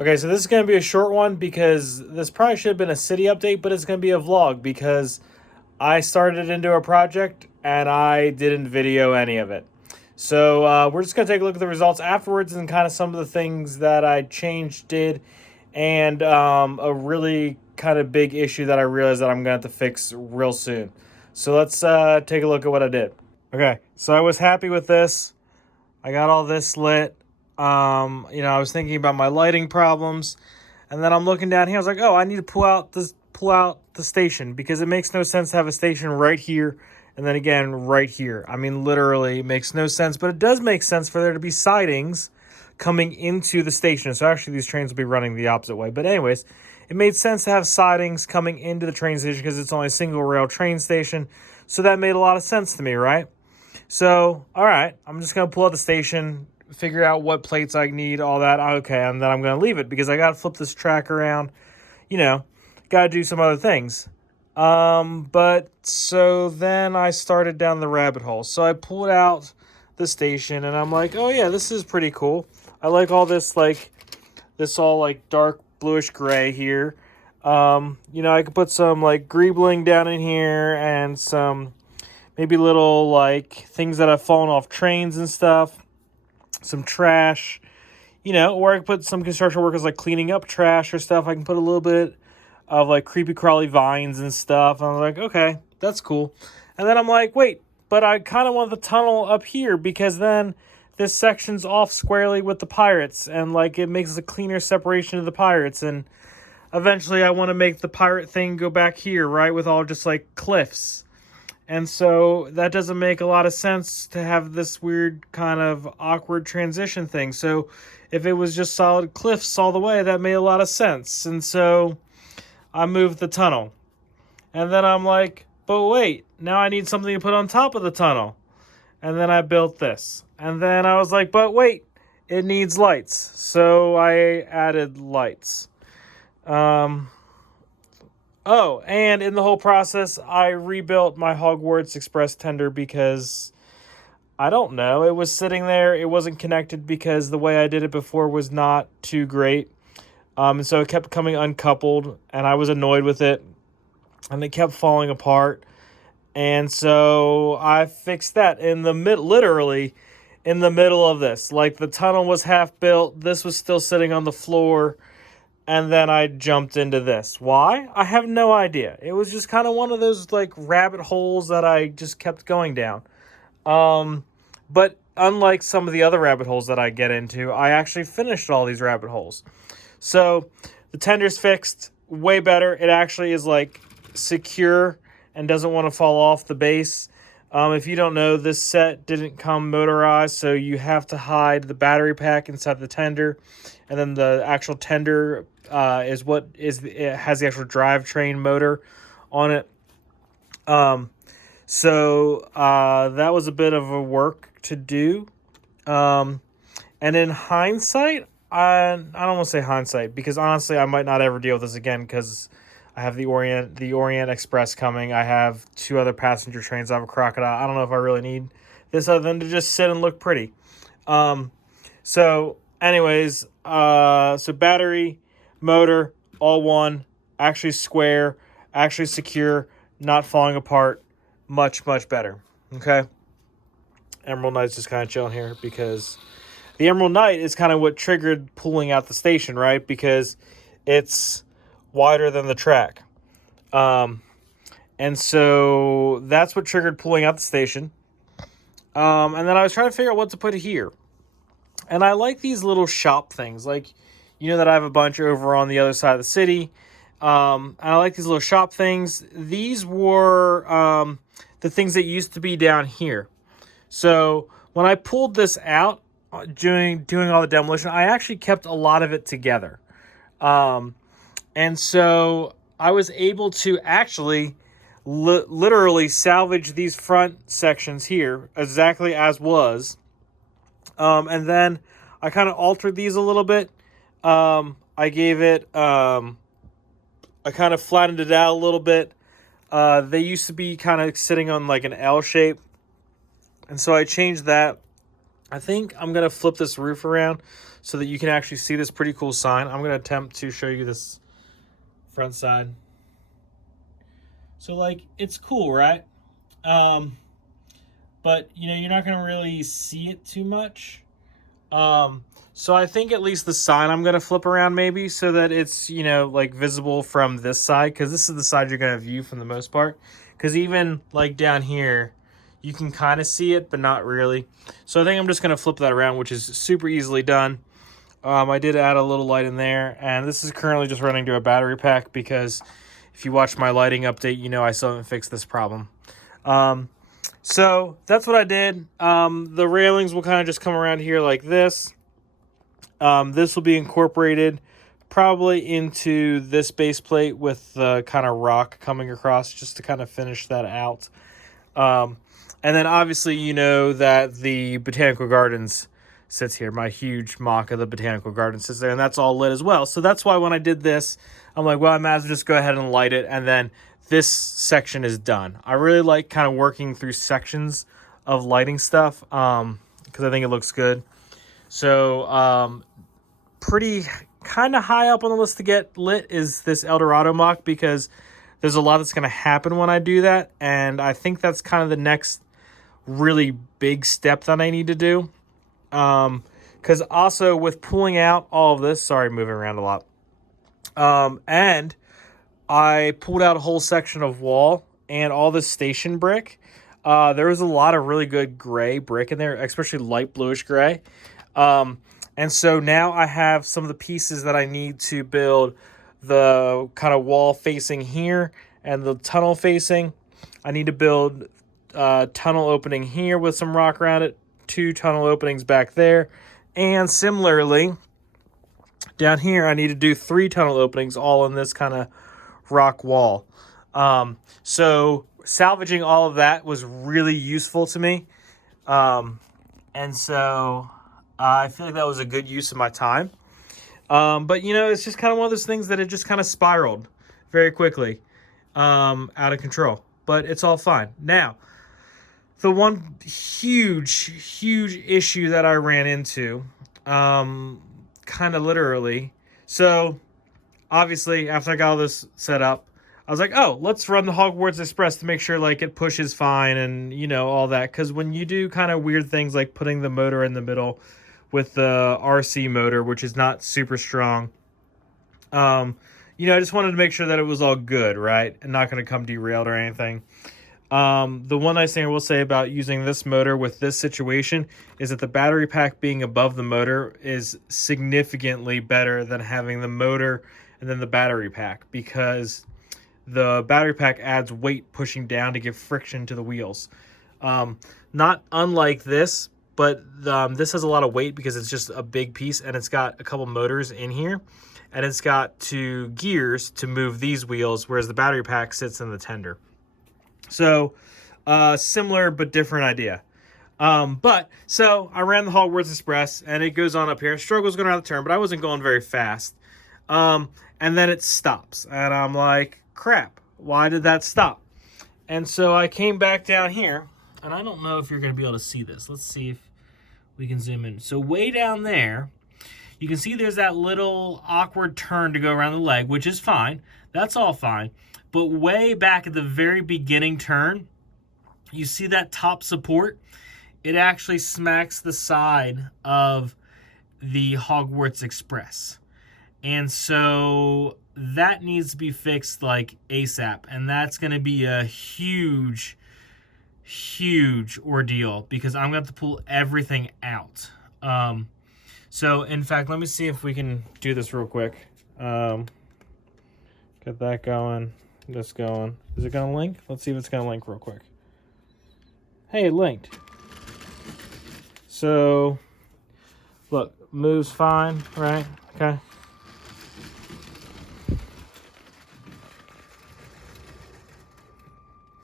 Okay, so this is going to be a short one because this probably should have been a city update, but it's going to be a vlog because I started into a project and I didn't video any of it. So we're just going to take a look at the results afterwards and kind of some of the things that I changed, did, and a really kind of big issue that I realized that I'm going to have to fix real soon. So let's take a look at what I did. Okay, so I was happy with this. I got all this lit. I was thinking about my lighting problems, and then I'm looking down here. I was like, oh, I need to pull out the station because it makes no sense to have a station right here and then again right here. I mean, literally, it makes no sense, but it does make sense for there to be sidings coming into the station. So actually, these trains will be running the opposite way. But anyways, it made sense to have sidings coming into the train station because it's only a single rail train station. So that made a lot of sense to me, right? So, all right, I'm just going to pull out the station, figure out what plates I need, all that. Okay, and then I'm going to leave it because I got to flip this track around. Got to do some other things. But so then I started down the rabbit hole. So I pulled out the station and I'm like, oh yeah, this is pretty cool. I like all this, all dark bluish gray here. I could put some greebling down in here and some maybe little things that have fallen off trains and stuff. Some trash, or I can put some construction workers cleaning up trash or stuff. I can put a little bit of creepy crawly vines and stuff. And I was like, okay, that's cool. And then I'm like, wait, but I kind of want the tunnel up here because then this section's off squarely with the pirates and it makes a cleaner separation of the pirates. And eventually I want to make the pirate thing go back here, right? With all just cliffs. And so that doesn't make a lot of sense to have this weird kind of awkward transition thing. So if it was just solid cliffs all the way, that made a lot of sense. And so I moved the tunnel. And then I'm like, but wait, now I need something to put on top of the tunnel. And then I built this. And then I was like, but wait, it needs lights. So I added lights. Oh, and in the whole process, I rebuilt my Hogwarts Express tender because, I don't know, it was sitting there. It wasn't connected because the way I did it before was not too great. And so it kept coming uncoupled, and I was annoyed with it, and it kept falling apart. And so I fixed that literally in the middle of this. The tunnel was half built. This was still sitting on the floor. And then I jumped into this. Why? I have no idea. It was just kind of one of those rabbit holes that I just kept going down. But unlike some of the other rabbit holes that I get into, I actually finished all these rabbit holes. So the tender's fixed, way better. It actually is secure and doesn't want to fall off the base. If you don't know, this set didn't come motorized, so you have to hide the battery pack inside the tender, and then the actual tender it has the actual drivetrain motor on it. So that was a bit of a work to do. And in hindsight, I don't want to say hindsight because honestly, I might not ever deal with this again because I have the Orient Express coming. I have 2 other passenger trains. I have a Crocodile. I don't know if I really need this other than to just sit and look pretty. So anyways, so battery, motor, all one, actually square, actually secure, not falling apart, much, much better. Okay. Emerald Knight's just kind of chilling here because the Emerald Knight is kind of what triggered pulling out the station, right? Because it's wider than the track. And so that's what triggered pulling out the station. And then I was trying to figure out what to put here. And I like these little shop things. That I have a bunch over on the other side of the city. And I like these little shop things. These were the things that used to be down here. So when I pulled this out, doing all the demolition, I actually kept a lot of it together. And so I was able to actually literally salvage these front sections here exactly as was. And then I kind of altered these a little bit. I gave it, I kind of flattened it out a little bit. They used to be kind of sitting on an L shape. And so I changed that. I think I'm going to flip this roof around so that you can actually see this pretty cool sign. I'm going to attempt to show you this front side. So like, it's cool, right? But you know, you're not going to really see it too much. So I think at least the sign I'm going to flip around maybe so that it's, you know, like visible from this side, because this is the side you're going to view from the most part. Because even like down here, you can kind of see it, but not really. So I think I'm just going to flip that around, which is super easily done. I did add a little light in there, and this is currently just running to a battery pack because if you watch my lighting update, you know I still haven't fixed this problem. So that's what I did. The railings will kind of just come around here like this. This will be incorporated probably into this base plate with the kind of rock coming across just to kind of finish that out. And then obviously you know that the Botanical Gardens sits here. My huge mock of the Botanical Gardens sits there, and that's all lit as well. So that's why when I did this, I'm like, well, I might as well just go ahead and light it, and then this section is done. I really like kind of working through sections of lighting stuff because I think it looks good. So pretty kind of high up on the list to get lit is this Eldorado Mock, because there's a lot that's going to happen when I do that, and I think that's kind of the next really big step that I need to do. Because also with pulling out all of this, sorry, moving around a lot, and I pulled out a whole section of wall and all this station brick. There was a lot of really good gray brick in there, especially light bluish gray. And so now I have some of the pieces that I need to build the kind of wall facing here and the tunnel facing. I need to build a tunnel opening here with some rock around it, 2 tunnel openings back there. And similarly, down here, I need to do 3 tunnel openings all in this kind of rock wall. So salvaging all of that was really useful to me. And so I feel like that was a good use of my time. But, you know, it's just kind of one of those things that it just kind of spiraled very quickly out of control. But it's all fine. Now, the one huge issue that I ran into, kind of literally, so obviously after I got all this set up, I was like, oh, let's run the Hogwarts Express to make sure like it pushes fine and, you know, all that. Because when you do kind of weird things like putting the motor in the middle with the RC motor, which is not super strong, you know, I just wanted to make sure that it was all good, right? And not going to come derailed or anything. The one nice thing I will say about using this motor with this situation is that the battery pack being above the motor is significantly better than having the motor and then the battery pack, because the battery pack adds weight pushing down to give friction to the wheels. Not unlike this, but this has a lot of weight because it's just a big piece, and it's got a couple motors in here, and it's got 2 gears to move these wheels, whereas the battery pack sits in the tender. So, similar but different idea. So I ran the Hogwarts Express, and it goes on up here. Struggles going around the turn, but I wasn't going very fast. And then it stops, and I'm like, crap, why did that stop? And so I came back down here, and I don't know if you're going to be able to see this. Let's see if we can zoom in. So way down there, you can see there's that little awkward turn to go around the leg, which is fine. That's all fine. But way back at the very beginning turn, you see that top support? It actually smacks the side of the Hogwarts Express. And so that needs to be fixed like ASAP. And that's going to be a huge ordeal because I'm going to have to pull everything out. So, in fact, let me see if we can do this real quick. Get that going. This going. Is it going to link? Let's see if it's going to link real quick. Hey, it linked. So, look, moves fine, right? Okay.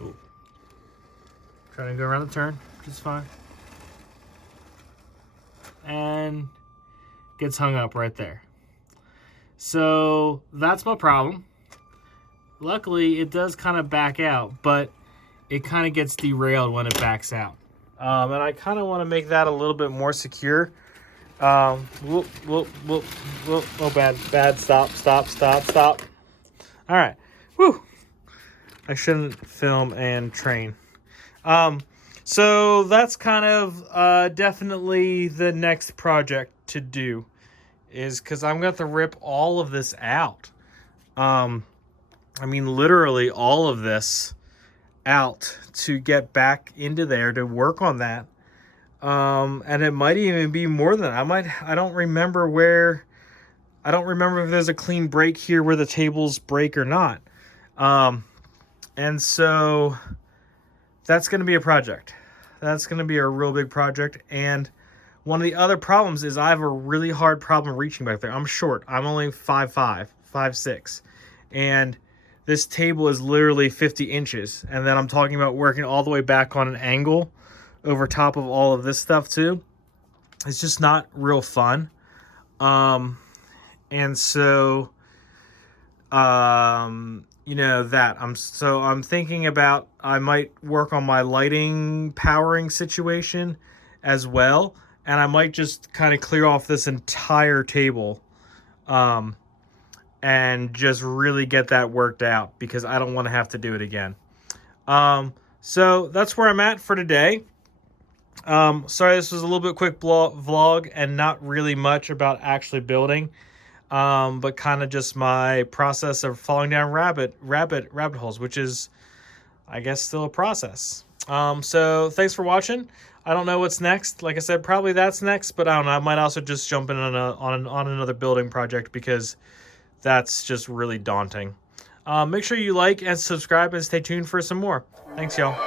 Ooh. Trying to go around the turn, which is fine. And gets hung up right there. So, that's my problem. Luckily, it does kind of back out, but it kind of gets derailed when it backs out. And I kind of want to make that a little bit more secure Whoop, whoop, whoop, whoop. Oh, bad. Stop. All right. Whew. I shouldn't film and train. So that's kind of definitely the next project to do, is because I'm going to have to rip all of this out. I mean, literally all of this out to get back into there to work on that. And it might even be more than that. I don't remember if there's a clean break here where the tables break or not. And so that's going to be a project. That's going to be a real big project. And one of the other problems is I have a really hard problem reaching back there. I'm short. I'm only 5'5", 5'6". And this table is literally 50 inches. And then I'm talking about working all the way back on an angle over top of all of this stuff too. It's just not real fun. And so, you know, I'm thinking about, I might work on my lighting powering situation as well. And I might just kind of clear off this entire table, and just really get that worked out, because I don't want to have to do it again. So that's where I'm at for today. Sorry, this was a little bit quick vlog and not really much about actually building, but kind of just my process of falling down rabbit holes, which is, I guess, still a process. So thanks for watching. I don't know what's next. Like I said, probably that's next, but I don't know. I might also just jump in on another building project, because that's just really daunting. Make sure you like and subscribe and stay tuned for some more. Thanks, y'all.